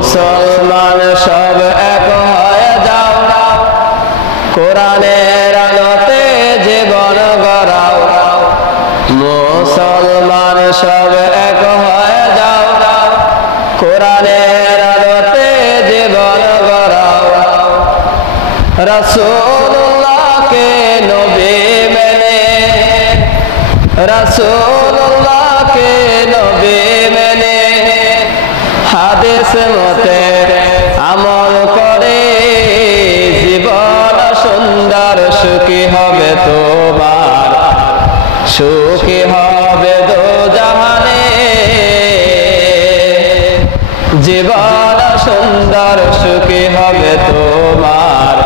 মুসলমান সব এক হয়ে যাও, কোরআনের আলোতে জীবন গড়াও। মুসলমান সব এক হয়ে যাও, কোরআনের আলোতে জীবন গড়াও। রাসূলুল্লাহকে নবী মেনে, রাসূলুল্লাহকে নবী মেনে হাদিস মতে আমল করে জীবন সুন্দর সুখী হবে তোমার, সুখী হবে দোজাহানে। জীবন সুন্দর সুখী হবে তোমার,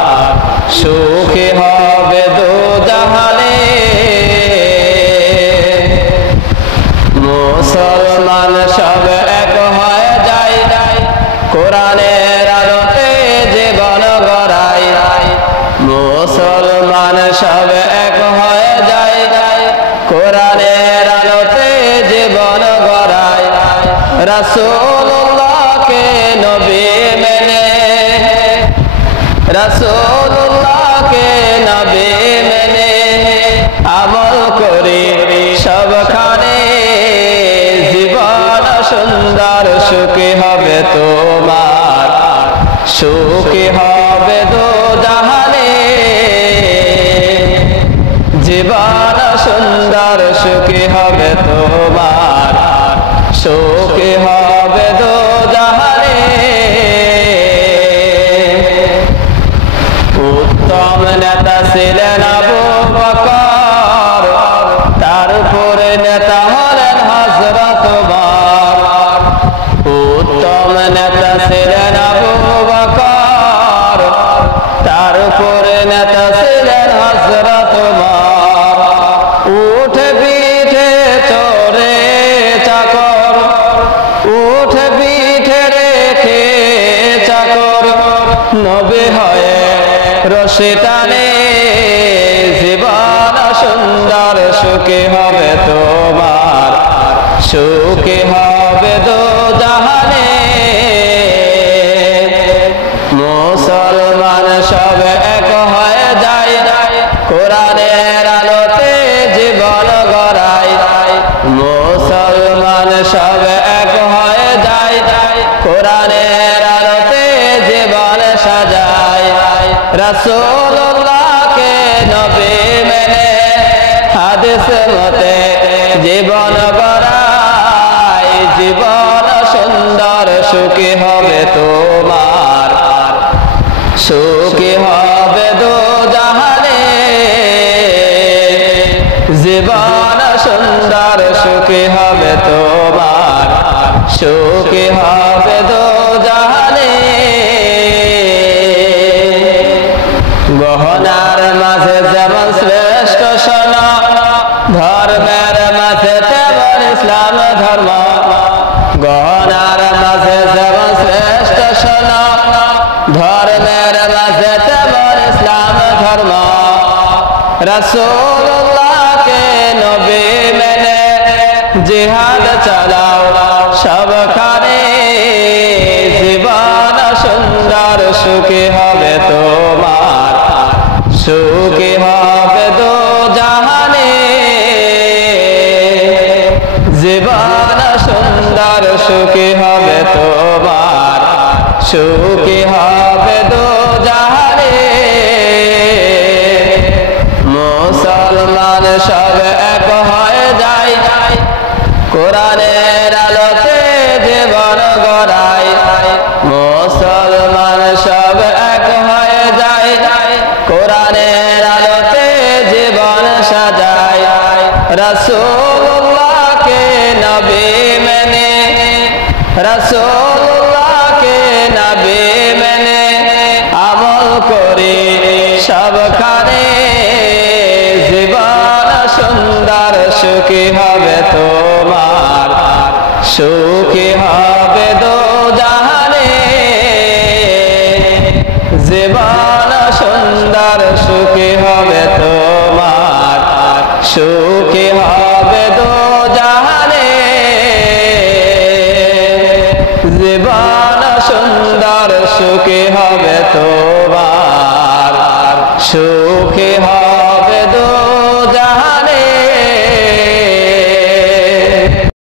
সুখী হবে দোজাহানে। মুসলমান সব এক হয়ে যায়, কোরআনের আলোতে জীবন গড়াই। মুসলমান সব এক হয়ে যায়, কোরআনের আলোতে জীবন গড়াই। রাসূলুল্লাহকে নবী মেনে, রাসূলুল্লাহকে নবী মেনে আমল করি সবখানে। জীবন সুন্দর সুখী হবে তোমার, সুখী হবে দোজাহানে। জীবন সুন্দর সুখী হবে তোমার, সুখী হবে দোজাহানে। উত্তম নেতা ছিলেন আবু বকর, তার উপরে নেতা হলেন হযরত ওমর। উত্তম নেতা ছিলেন আবু বকর, তার উপরে নেতা ছিলেন হযরত ওমর। উঠে পিঠে চড়ে চাকর, উঠে পিঠে রেখে চাকর, নবী হয়ে রশি টানে। জীবন সুন্দর সুখী হবে তোমার, সুখী হবে দোজাহানে। মুসলমান সব এক হয়ে যায়, কোরআনের আলোতে জীবন গড়াই। মুসলমান সব এক হয়ে যায়, কোরআনের আলোতে জীবন সাজায়। রাসূলুল্লাহকে নবী মেনে হাদিস মতে জীবন গড়াই। জীবন সুন্দর সুখী হবে তোমার, সুখী হবে দোজাহানে। জীবন সুন্দর সুখী হবে তোমার, সুখী হবে দোজাহানে। গহনার মাঝে যেমন শ্রেষ্ঠ সোনা, ধর্মের মাঝে তেমন ইসলাম ধর্ম। গহনার মাঝে যেমন শ্রেষ্ঠ সোনা, ধর্মের মাঝে তেমন ইসলাম ধর্ম। রাসূলুল্লাহকে নবী মেনে জিহাদ চালাও সবখানে। জীবন সুন্দর সুখী হবে তোমার, সুখী হবে দোজাহানে। জীবন সুন্দর সুখী হবে তোমার, সুখী হবে দোজাহানে। মুসলমান সব এক হয়ে যায়, কোরআনের আলোতে জীবন গড়াই। মুসলমান সব এক হয়ে যায়, কোরআনের আলোতে জীবন সাজায়। রাসূলুল্লাহকে নবী মেনে, রাসূলুল্লাহকে নবী মেনে আমল করি সবখানে। জীবন সুন্দর সুখী হবে তোমার, সুখী হবে দোজাহানে। জীবন সুন্দর সুখী হবে তোমার, সুখী হবে দোজাহানে। জীবন সুন্দর সুখী হবে তোমার